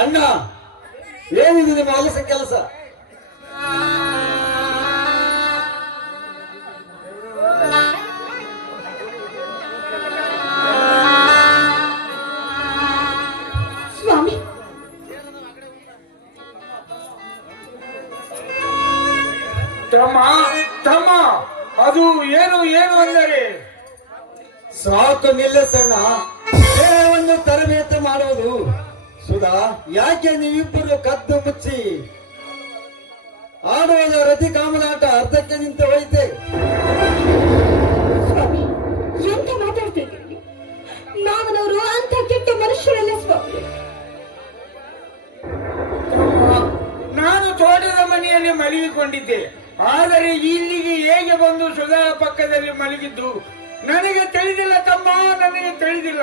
ಅಣ್ಣ, ಏನಿದೆ ನಿಮ್ಮ ಹೊಲಸ ಕೆಲಸ? ಸ್ವಾಮಿ, ತಮ್ಮ ತಮ್ಮ, ಅದು ಏನು ಏನು ಅಂದರೆ? ಸಾಕು ನಿಲ್ಲಿಸಣ್ಣ, ದೇಹವನ್ನು ತರಬೇತಿ ಮಾಡುವುದು. ಸುಧಾ, ಯಾಕೆ ನೀವಿಬ್ಬರು ಕದ್ದು ಮುಚ್ಚಿ ಆಡುವುದ ರತಿ ಕಾಮದಾಟ ಅರ್ಧಕ್ಕೆ ನಿಂತು ಹೋಯ್ತೆ? ಸ್ವಾಮಿ, ಎಂತ ಮಾತಾಡ್ತಿದ್ದೀರಿ? ಮಾವನವರು ಅಂತ ಕೆಟ್ಟ ಮನುಷ್ಯರಲ್ಲ ಸ್ವಾಮಿ. ನಾನು ತೋಟದ ಮನೆಯಲ್ಲಿ ಮಲಗಿಕೊಂಡಿದ್ದೆ, ಆದರೆ ಇಲ್ಲಿಗೆ ಹೇಗೆ ಬಂದು ಸುಧಾ ಪಕ್ಕದಲ್ಲಿ ಮಲಗಿದ್ದು ನನಗೆ ತಿಳಿದಿಲ್ಲ ತಮ್ಮ, ನನಗೆ ತಿಳಿದಿಲ್ಲ.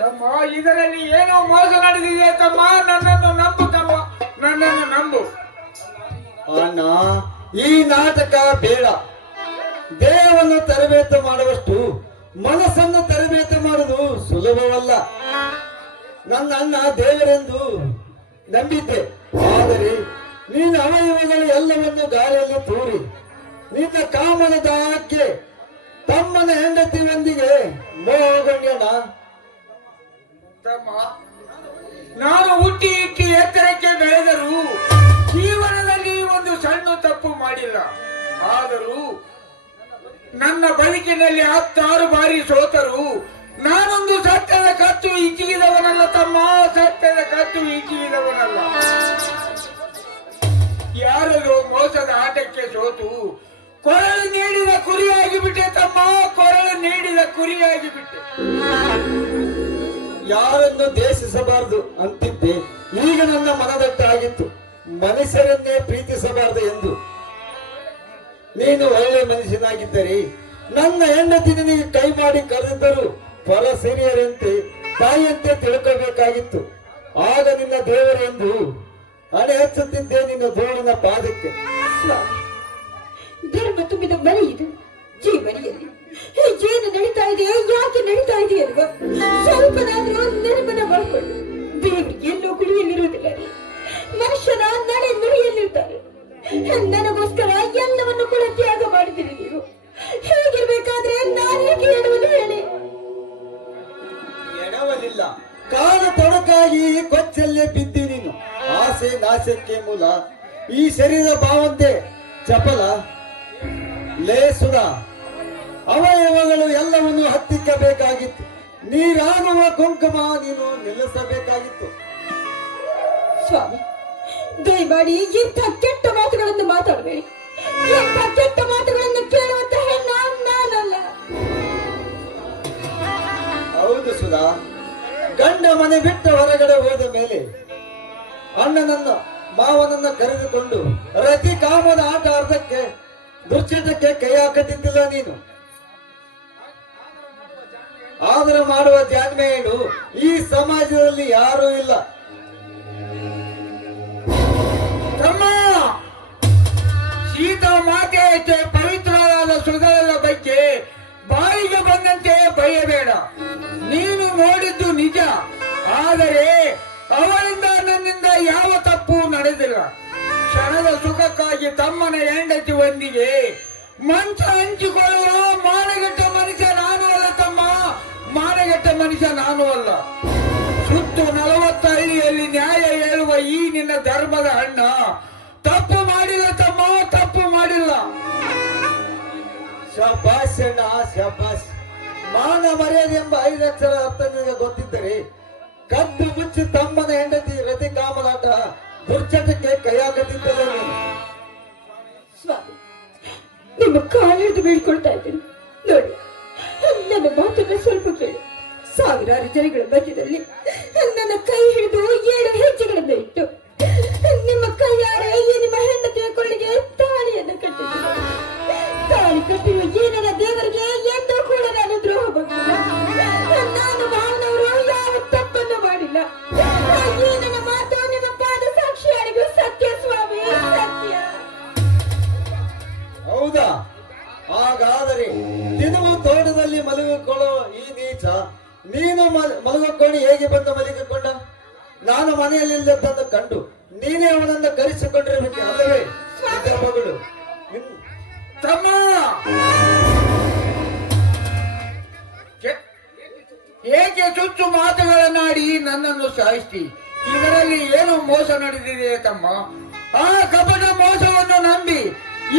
ತಮ್ಮ, ಇದರಲ್ಲಿ ಏನೋ ಮೋಸ ನಡೆದಿದೆ ತಮ್ಮ, ನನ್ನನ್ನು ನಂಬು ತಮ್ಮ, ನನ್ನನ್ನು ನಂಬು. ಅಣ್ಣ, ಈ ನಾಟಕ ಬೇಡ. ದೇಹವನ್ನು ತರಬೇತಿ ಮಾಡುವಷ್ಟು ಮನಸ್ಸನ್ನು ತರಬೇತಿ ಮಾಡುವುದು ಸುಲಭವಲ್ಲ. ನನ್ನ ಅಣ್ಣ ದೇವರೆಂದು ನಂಬಿದ್ದೆ, ಆದರೆ ನೀನು ಅವಯವಗಳು ಎಲ್ಲವನ್ನು ಗಾಳಿಯಲ್ಲಿ ತೂರಿ ನಿನ್ನ ಕಾಮನ ದಾಹಕ್ಕೆ ತಮ್ಮನ ಹೆಂಡತಿಯೊಂದಿಗೆ ಮೋಹಗೊಂಡ್ಯಣ್ಣ. ತಮ್ಮ, ನಾನು ಹುಟ್ಟಿ ಇಟ್ಟಿ ಎತ್ತರಕ್ಕೆ ಬೆಳೆದರೂ ಜೀವನದಲ್ಲಿ ಒಂದು ಸಣ್ಣ ತಪ್ಪು ಮಾಡಿಲ್ಲ. ಆದರೂ ನನ್ನ ಬದುಕಿನಲ್ಲಿ 10 ಬಾರಿ ಸೋತರು ನಾನೊಂದು ಸತ್ಯದ ಕತ್ತು ಇಚ್ಚಿಗಿದವನಲ್ಲ ತಮ್ಮ, ಸತ್ಯದ ಕತ್ತು ಇಚ್ಚಿಗಿದವನಲ್ಲ. ಯಾರದು ಮೋಸದ ಆಟಕ್ಕೆ ಸೋತು ಕೊರಳು ನೀಡಿದ ಕುರಿಯಾಗಿ ಬಿಟ್ಟೆ ತಮ್ಮ, ಕೊರಳು ನೀಡಿದ ಕುರಿಯಾಗಿ ಬಿಟ್ಟೆ. ಯಾರನ್ನು ದ್ವೇಷಿಸಬಾರದು ಅಂತಿದ್ದೆ, ಈಗ ನನ್ನ ಮನದಟ್ಟ ಆಗಿತ್ತು. ಮನುಷ್ಯರನ್ನೇ ಪ್ರೀತಿಸಬಾರದು ಎಂದು. ನೀನು ಒಳ್ಳೆ ಮನುಷ್ಯನಾಗಿದ್ದರೆ ನನ್ನ ಹೆಂಡತಿ ನಿನಗೆ ಕೈ ಮಾಡಿ ಕರೆದಿದ್ದರು ಪರ ಸಿರಿಯರಂತೆ ತಾಯಿಯಂತೆ ತಿಳ್ಕೋಬೇಕಾಗಿತ್ತು. ಆಗ ನಿನ್ನ ದೇವರೆಂದು ಹಣೆ ಹಚ್ಚುತ್ತಿದ್ದೆ ನಿನ್ನ ಧೂಳಿನ ಪಾದಕ್ಕೆ. ಸ್ವಾಮಿ, ಧರ್ಮ ತುಂಬಿದ ಮನೆ ಇದು. ಈ ಮನೆಯಲ್ಲಿ ಏನು ನಡೀತಾ ಇದೆ, ಯಾಕೆ ನಡೀತಾ ಇದೆ ಅಲ್ವಾ? ಸ್ವಲ್ಪನಾದ್ರೂ ನೆನಪನ್ನ ಮಾಡಿಕೊಂಡು ದೇವರಿಗೆ ಎಲ್ಲೋ ಗುಡಿಯಲ್ಲಿರುವುದಿಲ್ಲ. ಮನುಷ್ಯನ ನಡೆ ನುಡಿಯಲ್ಲಿರ್ತಾರೆ. ನನಗೋಸ್ಕರ ಎಲ್ಲವನ್ನು ಕೂಡ ತ್ಯಾಗ ಮಾಡಿದ್ದೀರಿ ನೀವು. ಹೀಗಿರ್ಬೇಕಾದ್ರೆ ನಾನೇಕೆ ಎಡವಲು ಹೇಳಿ? ಎಡವಲಿಲ್ಲ, ಕಾಲ ತೊಡಕಾಗಿ ಕೊಚ್ಚಲ್ಲೇ ಬಿದ್ದಿ ನೀನು. ಆಸೆ ನಾಶಕ್ಕೆ ಮೂಲ ಈ ಶರೀರ ಭಾವಂತೆ ಚಪಲ. ಲೇಸುದ ಅವಯವಗಳು ಎಲ್ಲವನ್ನು ಹತ್ತಿಕ್ಕಬೇಕಾಗಿತ್ತು. ನೀರಾಗುವ ಕುಂಕುಮ ನೀನು ನಿಲ್ಲಿಸಬೇಕಾಗಿತ್ತು. ಸ್ವಾಮಿ, ದಯಮಾಡಿ ಇಂಥ ಕೆಟ್ಟ ಮಾತುಗಳನ್ನು ಮಾತಾಡಬೇಡಿ. ಇಂಥ ಕೆಟ್ಟ ಮಾತುಗಳನ್ನು ಕೇಳುವಂತ ಹೆಣ್ಣು ನಾನಲ್ಲ. ಹೌದು ಸುಧಾ, ಗಂಡ ಮನೆ ಬಿಟ್ಟು ಹೊರಗಡೆ ಹೋದ ಮೇಲೆ ಅಣ್ಣನನ್ನ ಮಾವನನ್ನ ಕರೆದುಕೊಂಡು ರತಿ ಕಾಮದ ಆಟ ಅರ್ಧಕ್ಕೆ ದುಶ್ಚಟಕ್ಕೆ ಕೈ ಹಾಕುತ್ತಿದ್ದಿಲ್ಲ ನೀನು. ಆದರೂ ಮಾಡುವ ಜಾಣ್ಮೆಯು ಈ ಸಮಾಜದಲ್ಲಿ ಯಾರೂ ಇಲ್ಲ. ತಮ್ಮ, ಸೀತಾ ಮಾತೆಯಷ್ಟೇ ಪವಿತ್ರವಾದ ಸುಧಾರದ ಬಗ್ಗೆ ಬಾಯಿಗೆ ಬಂದಂತೆ ಬಯ್ಯಬೇಡ. ನೀನು ನೋಡಿದ್ದು ನಿಜ, ಆದರೆ ಅವಳಿಂದ ನನ್ನಿಂದ ಯಾವ ತಪ್ಪು ನಡೆದಿಲ್ಲ. ಕ್ಷಣದ ಸುಖಕ್ಕಾಗಿ ತಮ್ಮನ ಹೆಂಡತಿ ಒಂದಿಗೆ ಮಂಚ ಹಂಚಿಕೊಳ್ಳುವ ಮಾನಗೆಟ್ಟ ಮನುಷ್ಯ ನಾನು ಅಲ್ಲ ತಮ್ಮ, ಮಾನಗೆಟ್ಟ ಮನುಷ್ಯ ನಾನು ಅಲ್ಲ. ಸುತ್ತು 40 ಹಳ್ಳಿಯಲ್ಲಿ ನ್ಯಾಯ ಹೇಳುವ ಈ ನಿನ್ನ ಧರ್ಮದ ಅಣ್ಣ ತಪ್ಪು ಮಾಡಿಲ್ಲ ತಮ್ಮ, ತಪ್ಪು ಮಾಡಿಲ್ಲ. ಶಬಾಷ್ ಅಣ್ಣ, ಶಬಾಷ್. ಮಾನ ಮರ್ಯಾದೆ ಎಂಬ 5 ಅಕ್ಷರ ಅರ್ಥ ನಿನಗೆ ಗೊತ್ತಿದ್ದರೆ ಕದ್ದು ಮುಚ್ಚಿ ತಮ್ಮನ ಹೆಂಡತಿ ರತಿ ಕಾಮದಾಟ ದುರ್ಚಟಕ್ಕೆ ಕೈ ಹಾಕುತ್ತಿದ್ದಲ್ಲ ನೀನು. ಸ್ವಾಮಿ, ನಿಮ್ಮ ಕಾಲಿಡಿದು ಬೀಳ್ಕೊಳ್ತಾ ಇದ್ದೀನಿ ನೋಡಿ. ನನ್ನ ಮಾತನ್ನ ಸ್ವಲ್ಪ ಕೇಳಿ. ಸಾವಿರಾರು ಜನಗಳ ಮಧ್ಯದಲ್ಲಿ ನನ್ನ ಕೈ ಹಿಡಿದು 7 ಹೆಜ್ಜೆಗಳನ್ನು ಇಟ್ಟು ನಿಮ್ಮ ಕೈಯಾರೆ ಈ ನಿಮ್ಮ ಹೆಂಡತಿಯ ಕೊಳ್ಳಿಗೆ ತಾಳಿಯನ್ನು ಕಟ್ಟಿದ್ದೆ. ತಾಳಿ ಕಟ್ಟಿರುವ ಈ ನನ್ನ ದೇವರಿಗೆ ಎಂದೂ ಕೂಡ ನಾನು ದ್ರೋಹ ಬಗ್ಗಿಲ್ಲ. ನಾನು ಭಾವನವರು ಯಾವ ತಪ್ಪನ್ನು ಮಾಡಿಲ್ಲ. ಈ ನನ್ನ ಮಾತು ನಿಮ್ಮ ಪಾದ ಸಾಕ್ಷಿಯಾರಿಗೂ ಸತ್ಯ ಸ್ವಾಮಿ, ಸತ್ಯ. ಹೌದಾ? ಹಾಗಾದರೆ ಮಲಗಿಕೊಂಡು ಹೇಗೆ ಬಂದು ಮಲಗಿಕೊಂಡ? ನಾನು ಮನೆಯಲ್ಲಿಲ್ಲದನ್ನು ಕಂಡು ನೀನೇ ಅವನನ್ನು ಕರೆಸಿಕೊಂಡಿರಬೇಕು ಅಲ್ಲವೇ ನಿನ್ನ ಮಗಳು? ತಮ್ಮ ಏಕೆ ಚುಚ್ಚು ಮಾತುಗಳನ್ನಾಡಿ ನನ್ನನ್ನು ಸಾಯಿಸ್ತಿ? ಇದರಲ್ಲಿ ಏನು ಮೋಸ ನಡೆದಿದೆ ತಮ್ಮ? ಆ ಕಪಟ ಮೋಸವನ್ನು ನಂಬಿ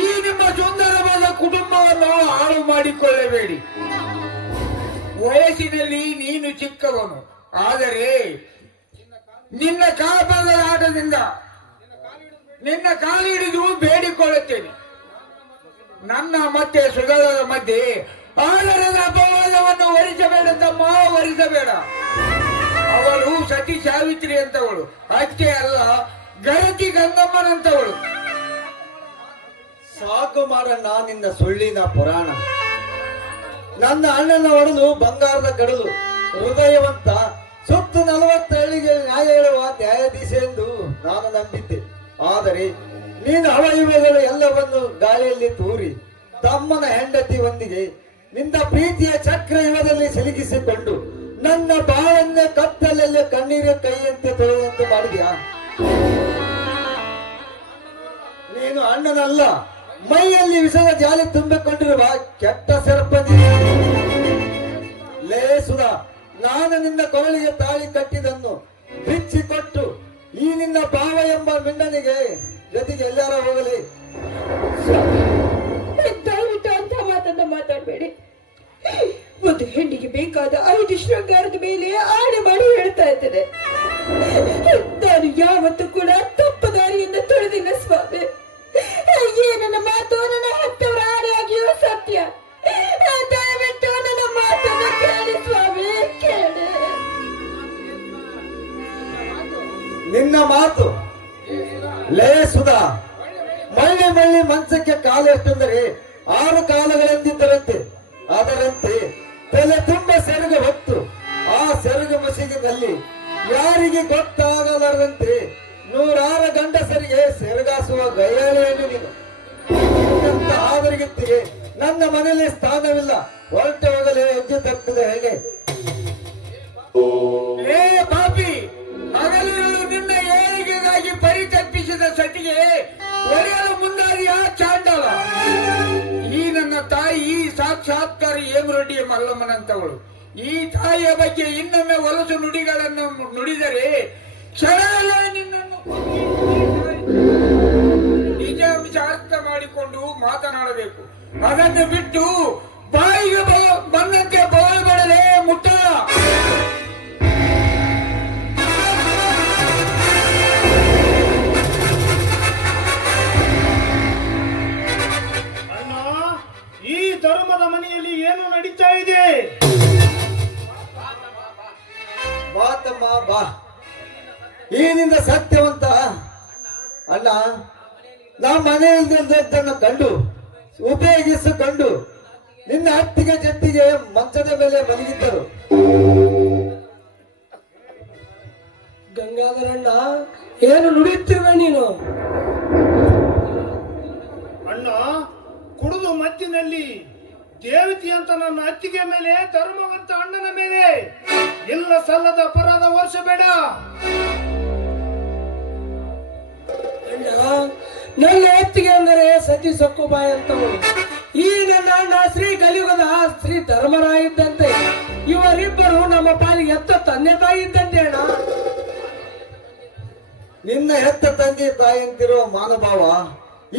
ಈ ನಿಮ್ಮ ಸುಂದರವಾದ ಕುಟುಂಬವನ್ನು ಹಾಳು ಮಾಡಿಕೊಳ್ಳಬೇಡಿ. ವಯಸ್ಸಿನಲ್ಲಿ ನೀನು ಚಿಕ್ಕವನು, ಆದರೆ ನಿನ್ನ ಕಾಪದ ಆಟದಿಂದ ನಿನ್ನ ಕಾಲಿಡಿದು ಬೇಡಿಕೊಳ್ಳುತ್ತೇನೆ. ನನ್ನ ಮತ್ತೆ ಸುಗಲದ ಮಧ್ಯೆ ಆದರದ ಅಪವಾದವನ್ನು ವರಿಸಬೇಡ ತಮ್ಮ, ವರಿಸಬೇಡ. ಅವಳು ಸತಿ ಸಾವಿತ್ರಿ ಅಂತವಳು, ಅಷ್ಟೇ ಅಲ್ಲ ಗಣತಿ ಗಂಗಮ್ಮನಂತವಳು. ಸಾಕು ಮಾಡಣ್ಣ ನಿನ್ನ ಸುಳ್ಳಿನ ಪುರಾಣ. ನನ್ನ ಅಣ್ಣನ ಒಡಲು ಬಂಗಾರದ ಕಡಲು, ಹೃದಯವಂತ, ಸುತ್ತು 40 ಹಳ್ಳಿಗೆ ನ್ಯಾಯ ಹೇಳುವ ನ್ಯಾಯಾಧೀಶ ಎಂದು ನಾನು ನಂಬಿದ್ದೆ. ಆದರೆ ನೀನು ಅವಯವಗಳು ಎಲ್ಲವನ್ನು ಗಾಳಿಯಲ್ಲಿ ತೂರಿ ತಮ್ಮನ ಹೆಂಡತಿ ಒಂದಿಗೆ ನಿನ್ನ ಪ್ರೀತಿಯ ಚಕ್ರ ಯುಗದಲ್ಲಿ ಸಿಲುಕಿಸಿಕೊಂಡು ನನ್ನ ಬಾಳನ್ನೇ ಕತ್ತಲಲ್ಲಿ ಕಣ್ಣೀರ ಕೈಯಂತೆ ತೊಳೆದಂತೆ ಮಾಡಿದ್ಯಾ? ನೀನು ಅಣ್ಣನಲ್ಲ, ಮೈಯಲ್ಲಿ ವಿಷದ ಜಾಲಿ ತುಂಬಿಕೊಂಡಿರುವ ಕೆಟ್ಟ ಸರ್ಪ. ಲೇ ಸುಧಾ, ನಾನು ನಿನ್ನ ಕೊರಳಿಗೆ ತಾಳಿ ಕಟ್ಟಿದನ್ನು ಬಿಚ್ಚಿಕೊಟ್ಟು ಈ ನಿನ್ನ ಭಾವ ಎಂಬ ಮಿಂಡನಿಗೆ ಜೊತೆಗೆ ಎಲ್ಲಾರ ಹೋಗಲಿ. ದಯವಿಟ್ಟು ಅಂತ ಮಾತನ್ನ ಮಾತಾಡಬೇಡಿ. ಒಂದು ಹೆಣ್ಣಿಗೆ ಬೇಕಾದ 5 ಶೃಂಗಾರದ ಮೇಲೆ ಆಣೆ ಮಾಡಿ ಹೇಳ್ತಾ ಇದ್ದೇನೆ. ನಾನು ಯಾವತ್ತೂ ಕೂಡ ತಪ್ಪು ದಾರಿಯಿಂದ ತುಳಿದಿಲ್ಲ ಸ್ವಾಮಿ. ನನ್ನ ಮಾತು ನನ್ನ ಹೆತ್ತವರ ಆಣೆಯಾಗಿಯೂ ಸತ್ಯ. ದಯವಿಟ್ಟು ನನ್ನ ಮಾತನ್ನು ಕೇಳಿ ಸ್ವಾಮಿ, ಕೇಳಿ. ನಿನ್ನ ಮಾತು ಲೇ ಸುಧಾ, ಮಳ್ಳಿ ಮಳ್ಳಿ ಮಂಚಕ್ಕೆ ಕಾಲು ಎಷ್ಟೆಂದರೆ 6 ಕಾಲಗಳೆಂದಿದ್ದರಂತೆ. ಅದರಂತೆ ತಲೆ ತುಂಬ ಸೆರಗ ಹೊತ್ತು ಆ ಸೆರಗ ಮಸಿಗಿನಲ್ಲಿ ಯಾರಿಗೆ ಗೊತ್ತಾಗಲಾರದಂತೆ 106 ಗಂಡಸರಿಗೆ ಸೆರಗಾಸುವ ಗೈಯಾಳಿಯನ್ನು ನೀನು. ಆದರಿಗಿತ್ತಿಗೆ ನನ್ನ ಮನೆಯಲ್ಲಿ ಸ್ಥಾನವಿಲ್ಲ, ಹೊರಟು ಹೋಗಲೇ ಹೆಜ್ಜೆ ತಪ್ಪಿದೆ ಹೇಗೆ? ಏ ಪಾಪಿ, ಹಗಲಿರುಳು ನಿನ್ನ ಏಳಿಗೆಗಾಗಿ ಪರಿತಪ್ಪಿಸಿದ ಸತಿಗೆ ಒಡೆಯಲು ಮುಂದಾದಿಯ ಚಾಂಡಾಲ. ಈ ನನ್ನ ತಾಯಿ ಸಾಕ್ಷಾತ್ಕಾರ ಹೇಮರೆಡ್ಡಿಯ ಮಲ್ಲಮ್ಮನಂತವಳು. ಈ ತಾಯಿಯ ಬಗ್ಗೆ ಇನ್ನೊಮ್ಮೆ ಹೊಲಸು ನುಡಿಗಳನ್ನು ನುಡಿದರೆ ಕ್ಷಣದಲ್ಲೇ ನಿನ್ನನ್ನು ನಿಜಾಂಶ ಅರ್ಥ ಮಾಡಿಕೊಂಡು ಮಾತನಾಡಬೇಕು. ಅದನ್ನು ಬಿಟ್ಟು ಬಾಯಿಗೆ ಬಂದಂತೆ ಬಾಳ್ಬಡಲೆ ಮುಟ್ಟ. ಈ ಧರ್ಮದ ಮನೆಯಲ್ಲಿ ಏನು ನಡೀತಾ ಇದೆ? ಬಾ ತಮ್ಮ ಬಾ. ಈ ನಿನ್ನ ಸತ್ಯವಂತ ಅಣ್ಣ ನಮ್ಮ ಮನೆಯಲ್ಲಿದ್ದನ್ನು ಕಂಡು ಉಪಯೋಗಿಸಿಕೊಂಡು ನಿನ್ನ ಹತ್ತಿಗೆ ಜಟ್ಟಿಗೆ ಮಂಚದ ಮೇಲೆ ಮಲಗಿದ್ದರು. ಗಂಗಾಧರಣ್ಣ, ಏನು ನುಡಿಯುತ್ತಿರುವೆ ನೀನು? ಅಣ್ಣ, ಕುಡಿದು ಮತ್ತಿನಲ್ಲಿ ದೇವತಿ ಅಂತ ನನ್ನ ಅತ್ತಿಗೆ ಮೇಲೆ, ಧರ್ಮವಂತ ಅಣ್ಣನ ಮೇಲೆ ಇಲ್ಲ ಸಲ್ಲದ ಅಪರಾಧ ವರ್ಷಬೇಡ. ಅಣ್ಣ, ನನ್ನ ಎತ್ತಿಗೆ ಅಂದರೆ ಸತಿ ಸೊಕ್ಕುಬಾಯಿ ಅಂತವಳು. ಈ ನನ್ನ ಅಣ್ಣ ಶ್ರೀ ಕಲಿಯುಗದ ಶ್ರೀ ಧರ್ಮರಾಯ ಇದ್ದಂತೆ. ಇವರಿಬ್ಬರು ನಮ್ಮ ಪಾಲಿಗೆ ಎತ್ತ ತಂದೆ ತಾಯಿ ಇದ್ದಂತೆ ಅಣ್ಣ. ನಿನ್ನ ಹೆತ್ತ ತಂದೆ ತಾಯಿ ಅಂತಿರೋ ಮಾನಭಾವ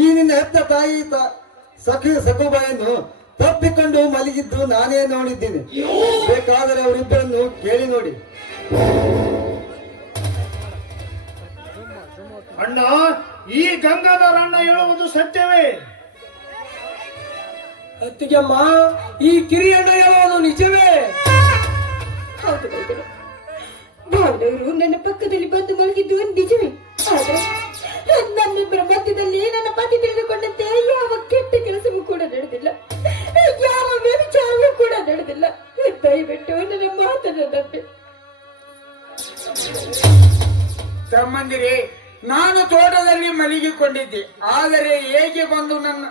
ಈ ನಿನ್ನ ಹೆತ್ತ ತಾಯಿ ಸಖುಬಾಯನ್ನು ತಪ್ಪಿಕೊಂಡು ಮಲಗಿದ್ದು ನಾನೇ ನೋಡಿದ್ದೀನಿ. ಬೇಕಾದರೆ ಅವರಿಬ್ಬರನ್ನು ಕೇಳಿ ನೋಡಿ. ಅಣ್ಣ, ಈ ಗಂಗಾಧರ ಅಣ್ಣ ಹೇಳುವುದು ಸತ್ಯವೇ? ಅತ್ತಿಗೆಮ್ಮ, ಈ ಕಿರಿಯಣ್ಣ ಹೇಳೋದು ನಿಜವೇ? ಹೌದು ಮೈದನ, ಬಾಂಧವರು ನನ್ನ ಪಕ್ಕದಲ್ಲಿ ಬಂದು ಮಲಗಿದ್ದು ನಿಜವೇ. ಆದರೆ ನನ್ನಿಬ್ಬರ ಮಧ್ಯದಲ್ಲಿ ನನ್ನ ಪತಿ ತಿಳಿದುಕೊಂಡಂತೆ ಯಾವ ಕೆಟ್ಟ ಕೆಲಸವೂ ಕೂಡ ನಡೆದಿಲ್ಲ, ಯಾವ ವ್ಯಭಿಚಾರವೂ ಕೂಡ ನಡೆದಿಲ್ಲ. ದಯವಿಟ್ಟು ನನ್ನ ಮಾತನ್ನು ನಂಬಿ. ತಮ್ಮಂದಿರೇ, ನಾನು ತೋಟದಲ್ಲಿ ಮಲಗಿಕೊಂಡಿದ್ದೆ. ಆದರೆ ಹೇಗೆ ಬಂದು ನನ್ನ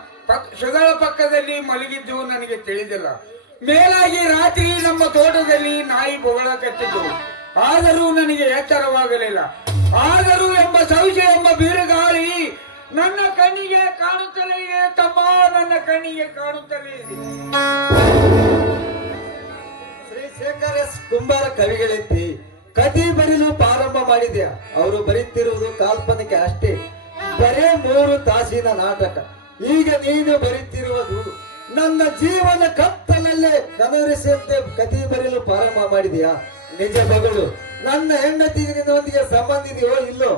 ಸುಗಳ ಪಕ್ಕದಲ್ಲಿ ಮಲಗಿದ್ದು ನನಗೆ ತಿಳಿದಿಲ್ಲ. ಮೇಲಾಗಿ ರಾತ್ರಿ ನಮ್ಮ ತೋಟದಲ್ಲಿ ನಾಯಿ ಬೊಗಳಕತ್ತಿದ್ದು, ಆದರೂ ನನಗೆ ಎಚ್ಚರವಾಗಲಿಲ್ಲ. ಆದರೂ ಎಂಬ ಸಂಶಯ ಎಂಬ ಬಿರುಗಾಳಿ ನನ್ನ ಕಣ್ಣಿಗೆ ಕಾಣುತ್ತಲೇ ಇದೆ ತಮ್ಮ, ನನ್ನ ಕಣ್ಣಿಗೆ ಕಾಣುತ್ತಲೇ ಇದೆ. ಶ್ರೀ ಶೇಖರ್ ಎಸ್ ಕುಂಬಾರ ಕವಿಗಳೆತ್ತಿ ಕಥೆ ಬರೀಲು ಪ್ರಾರಂಭ ಮಾಡಿದ್ಯಾ. ಅವರು ಬರೀತಿರುವುದು ಕಾಲ್ಪನಿಕೆ ಅಷ್ಟೇ, ಬರೇ 3 ತಾಸಿನ ನಾಟಕ. ಈಗ ನೀನು ಬರೀತಿರುವುದು ನನ್ನ ಜೀವನ ಕತ್ತಲಲ್ಲೇ ಕನವರಿಸಿದಂತೆ ಕಥೆ ಬರೀಲು ಪ್ರಾರಂಭ ಮಾಡಿದ್ಯಾ. ನಿಜ ಬಗಳು, ನನ್ನ ಹೆಂಡತಿಗೆ ನಿನ್ನೊಂದಿಗೆ ಸಂಬಂಧ ಇದೆಯೋ ಇಲ್ಲೋ?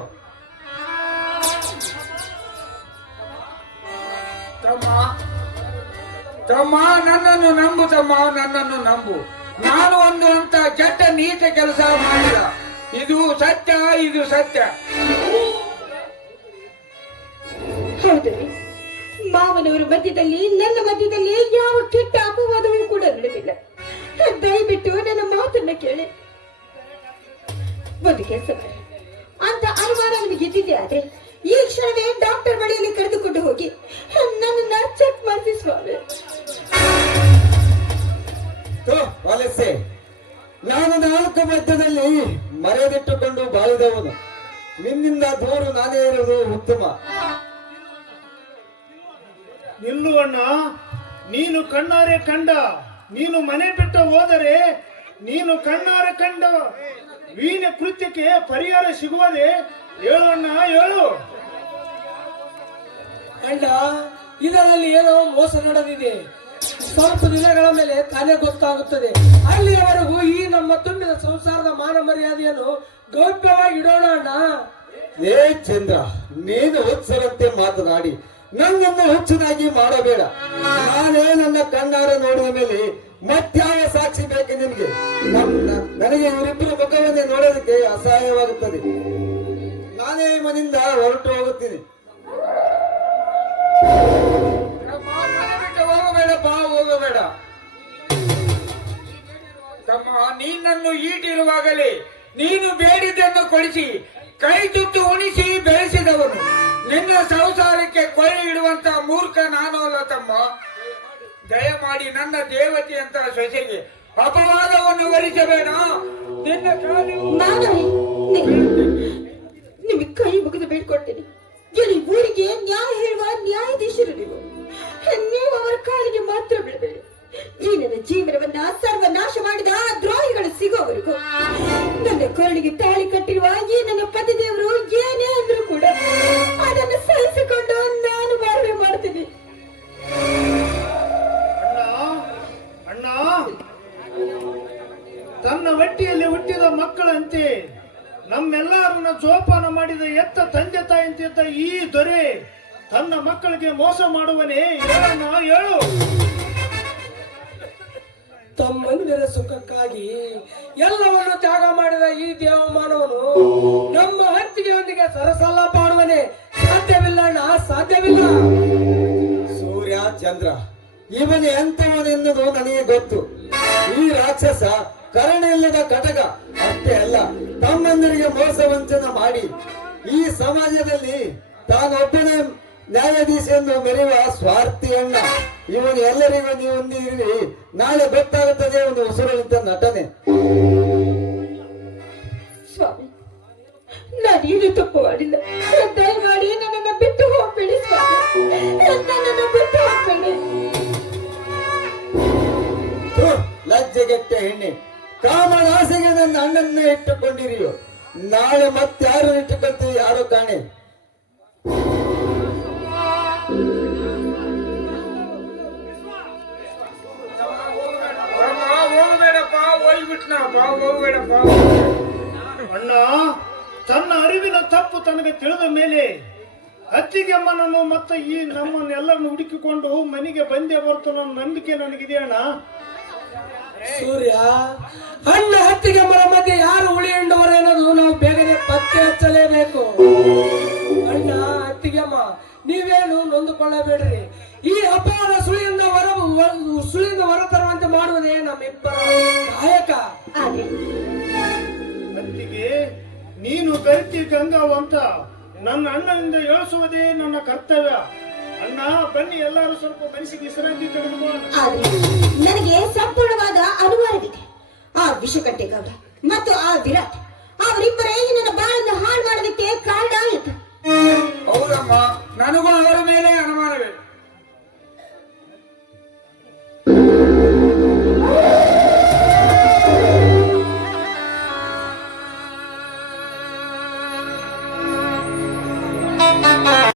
ತಮ್ಮ ನನ್ನನ್ನು ನಂಬು ತಮ್ಮ, ನನ್ನನ್ನು ನಂಬು. ನಾನು ಒಂದು ಅಂತ ಕೆಟ್ಟ ನೀಚ ಕೆಲಸ ಮಾಡಿಲ್ಲ. ಇದು ಸತ್ಯ, ಇದು ಸತ್ಯ. ಹೌದ್ರಿ, ಮಾವನವರ ಮಧ್ಯದಲ್ಲಿ ನನ್ನ ಮಧ್ಯದಲ್ಲಿ ಯಾವ ಕೆಟ್ಟ ಅಪವಾದವೂ ಕೂಡ ನಡೆದಿಲ್ಲ. ದಯವಿಟ್ಟು ನನ್ನ ಮಾತನ್ನ ಕೇಳಿ. ಒಂದು ಕೆಲಸ ಮಾಡಿ, ಅಂತ ಅನುಮಾನ ನಿಮಗೆ ಇದ್ದಿದೆ ಆದ್ರೆ ಈ ಕ್ಷಣವೇ ಡಾಕ್ಟರ್ ಬಳಿಯಲ್ಲಿ ಕರೆದುಕೊಂಡು ಹೋಗಿ ನನ್ನನ್ನ ಚೆಕ್ ಮಾಡಿಸಿ ಸ್ವಾಮಿ. ವಲಸೆ, ನಾನು 4 ಮಧ್ಯದಲ್ಲಿ ಮರೆದಿಟ್ಟುಕೊಂಡು ಬಾಳಿದವನು. ನಿನ್ನಿಂದ ದೂರ ನಾನೇ ಇರುವುದು ಉತ್ತಮ. ನಿಲ್ಲುವಣ್ಣ, ನೀನು ಕಣ್ಣಾರೆ ಕಂಡ, ನೀನು ಮನೆ ಬಿಟ್ಟು ಹೋದರೆ ನೀನು ಕಣ್ಣಾರೆ ಕಂಡ ವೀನ ಕೃತ್ಯಕ್ಕೆ ಪರಿಹಾರ ಸಿಗುವುದೇ? ಹೇಳಣ್ಣ, ಹೇಳು. ಅಣ್ಣ, ಇದರಲ್ಲಿ ಏನೋ ಮೋಸ ನಡೆದಿದೆ. ಸ್ವಲ್ಪ ದಿನಗಳ ಮೇಲೆ ತಾನೇ ಗೊತ್ತಾಗುತ್ತದೆ. ಅಲ್ಲಿಯವರೆಗೂ ಈ ನಮ್ಮ ತುಂಬಿದ ಸಂಸಾರದ ಮಾನ ಮರ್ಯಾದೆಯನ್ನು ಗೌಪ್ಯವಾಗಿ ಇಡೋಣ ಅಣ್ಣ. ಏ ಚಂದ್ರ, ನೀನು ಹುಚ್ಚರಂತೆ ಮಾತನಾಡಿ ನನ್ನನ್ನು ಹುಚ್ಚನಾಗಿ ಮಾಡಬೇಡ. ನಾನೇ ನನ್ನ ಕಣ್ಣಾರ ನೋಡಿದ ಮೇಲೆ ಮತ್ಯಾವ ಸಾಕ್ಷಿ ಬೇಕು ನಿನ್ಗೆ? ನನಗೆ ಇವರಿಬ್ಬರು ಮುಖವನ್ನೇ ನೋಡೋದಕ್ಕೆ ಅಸಹಾಯವಾಗುತ್ತದೆ. ನಾನೇ ಮನೆಯಿಂದ ಹೊರಟು ಹೋಗುತ್ತೀನಿ. ಹೋಗಬೇಡಪ್ಪ, ಹೋಗಬೇಡ ತಮ್ಮ. ನೀನನ್ನು ಈಟಿರುವಾಗಲೇ ನೀನು ಬೇಡಿದ್ದನ್ನು ಕೊಡಿಸಿ ಕೈ ತುತ್ತು ಉಣಿಸಿ ಬೆಳೆಸಿದವನು. ನಿನ್ನ ಸಂಸಾರಕ್ಕೆ ಕೊಳೆ ಇಡುವಂತ ಮೂರ್ಖ ನಾನು ಅಲ್ಲ ತಮ್ಮ. ದಯಮಾಡಿ ನನ್ನ ದೇವತೆ ಅಂತ ಸೊಸೆಗೆ ಅಪವಾದವನ್ನು ವರಿಸಬೇಡ. ನಿನ್ನ ನಿಮಗೆ ಕೈ ಮುಗಿದು ಬೇಡ್ಕೊಡ್ತೀನಿ. ಎಲ್ಲಿ ಊರಿಗೆ ನ್ಯಾಯ ಹೇಳುವ ನ್ಯಾಯಾಧೀಶರು ನೀವು ಅವರ ಕಾಲಿಗೆ ಮಾತ್ರ ಬಿಡಬೇಡಿ. ಈ ನನ್ನ ಜೀವನವನ್ನ ಸರ್ವನಾಶ ಮಾಡಿದ ದ್ರೋಹಿಗಳು ಸಿಗೋವರೆಗೂ ನನ್ನ ಕೊರಳಿಗೆ ತಾಳಿ ಕಟ್ಟಿರುವ ಈ ನನ್ನ ಪತಿದೇವರು ಏನೇ ಅಂದ್ರೂ ಕೂಡ ಅದನ್ನು ಸಹಿಸಿಕೊಂಡು ನಾನು ಬಾಳ್ವೆ ಮಾಡ್ತೀನಿ. ಅಣ್ಣ, ತನ್ನ ಹೊಟ್ಟೆಯಲ್ಲಿ ಹುಟ್ಟಿದ ಮಕ್ಕಳಂತೆ ನಮ್ಮೆಲ್ಲರನ್ನ ಜೋಪಾನ ಮಾಡಿದ ಎತ್ತ ತಂದೆ ತಾಯಿಯಂತಿದ್ದ ಈ ದೊರೆ ತನ್ನ ಮಕ್ಕಳಿಗೆ ಮೋಸ ಮಾಡುವನೇ? ಹೇಳಣ್ಣ, ಹೇಳು. ತಮ್ಮಂದಿರ ಸುಖಕ್ಕಾಗಿ ಎಲ್ಲವನ್ನು ತ್ಯಾಗ ಮಾಡಿದ ಈ ದೇವಮಾನವನು ನಮ್ಮ ಹಂಚಿಕೆಯೊಂದಿಗೆ ಸರಸಲ್ಲ ಪಾಡುವನೇ? ಸಾಧ್ಯವಿಲ್ಲ ಅಣ್ಣ, ಸಾಧ್ಯವಿಲ್ಲ. ಸೂರ್ಯ ಚಂದ್ರ ಇವನು ಎಂತವನೆನ್ನುವುದು ನನಗೆ ಗೊತ್ತು. ಈ ರಾಕ್ಷಸ ಕರುಣೆ ಇಲ್ಲದ ಕಟಕ ಅಷ್ಟೇ ಅಲ್ಲ, ತಮ್ಮಂದಿರಿಗೆ ಮೋಸ ವಂಚನ ಮಾಡಿ ಈ ಸಮಾಜದಲ್ಲಿ ತಾನೊಬ್ಬನೇ ನ್ಯಾಯಾಧೀಶ ಎಂದು ಮೆರೆಯುವ ಸ್ವಾರ್ಥಿ ಅಣ್ಣ. ಇವನು ಎಲ್ಲರಿಗೂ ನೀವು ಇರಿ, ನಾಳೆ ಗೊತ್ತಾಗುತ್ತದೆ ಒಂದು ಉಸಿರುಳಿತ ನಟನೆ. ಸ್ವಾಮಿ, ನಾನೇನು ತಪ್ಪು ಮಾಡಿಲ್ಲ. ದಯಮಾಡಿ ನನ್ನನ್ನು ಬಿಟ್ಟು ಹೋಗ್ಬೇಡಿ ಸ್ವಾಮಿ, ನನ್ನನ್ನು ಬಿಟ್ಟು ಹೋಗ್ಬೇಡಿ. ಲಜ್ಜೆಗೆಟ್ಟ ಹೆಣ್ಣೆ, ಕಾಮನಾಸೆಗೆ ನನ್ನ ಅಣ್ಣನ್ನ ಇಟ್ಟುಕೊಂಡಿರಿಯೋ. ನಾಳೆ ಮತ್ತಾರು ಇಟ್ಟುಕೊಂತೀವಿ ಯಾರು ಕಾಣೆ. ಹೋಗಬೇಡಪ್ಪ, ಹೋಗ್ಬಿಟ್ನಪ್ಪ, ಹೋಗ್ಬೇಡಪ್ಪ. ಅಣ್ಣ, ತನ್ನ ಅರಿವಿನ ತಪ್ಪು ತನಗೆ ತಿಳಿದ ಮೇಲೆ ಅತ್ತಿಗೆಮ್ಮನನ್ನು ಮತ್ತೆ ಈ ನಮ್ಮನ್ನೆಲ್ಲರನ್ನು ಹುಡುಕಿಕೊಂಡು ಮನೆಗೆ ಬಂದೇ ಬರ್ತು ನನ್ನ ನಂಬಿಕೆ ನನಗಿದೆ ಅಣ್ಣ. ಸೂರ್ಯ, ಅಣ್ಣ ಹತ್ತಿಗೆ ಮರ ಮಧ್ಯೆ ಯಾರು ಉಳಿಯಂಡವರು ಅನ್ನೋದು ನಾವು ಬೇಗನೆ ಪತ್ತೆ ಹಚ್ಚಲೇಬೇಕು. ಅಣ್ಣ ಅತ್ತಿಗೆಮ್ಮ, ನೀವೇನು ನೊಂದುಕೊಳ್ಳಬೇಡ್ರಿ. ಈ ಅಪವಾದ ಸುಳಿಯಿಂದ ಹೊರ ತರುವಂತೆ ಮಾಡುವುದೇ ನಮ್ಮಿಬ್ಬರ ಕಾಯಕ. ಅತ್ತಿಗೆ, ನೀನು ಬೆರ್ತಿ ಗಂಗಾವಂತ ನನ್ನ ಅಣ್ಣನಿಂದ ಏಳಿಸುವುದೇ ನನ್ನ ಕರ್ತವ್ಯ. ಅಣ್ಣ ಬನ್ನಿ ಎಲ್ಲರೂ ಸ್ವಲ್ಪ ಮನಸ್ಸಿಗೆ ವಿಶ್ರಾಂತಿ ತೆಗೆದುಕೊಳ್ಳೋಣ. ಆದ್ರೆ ನನಗೆ ಸಂಪೂರ್ಣವಾದ ಅನುಮಾನವಿದೆ. ಆ ವಿಷಕಂಠೇಗೌಡ ಮತ್ತು ಆ ವಿರಾಟ್ ಅವರಿಬ್ಬರೇ ನನ್ನ ಬಾಳನ್ನು ಹಾಳು ಮಾಡೋದಕ್ಕೆ ಕಾರಣ ಆಯಿತು. ಹೌದಮ್ಮ, ನನಗೂ ಅವರ ಮೇಲೆ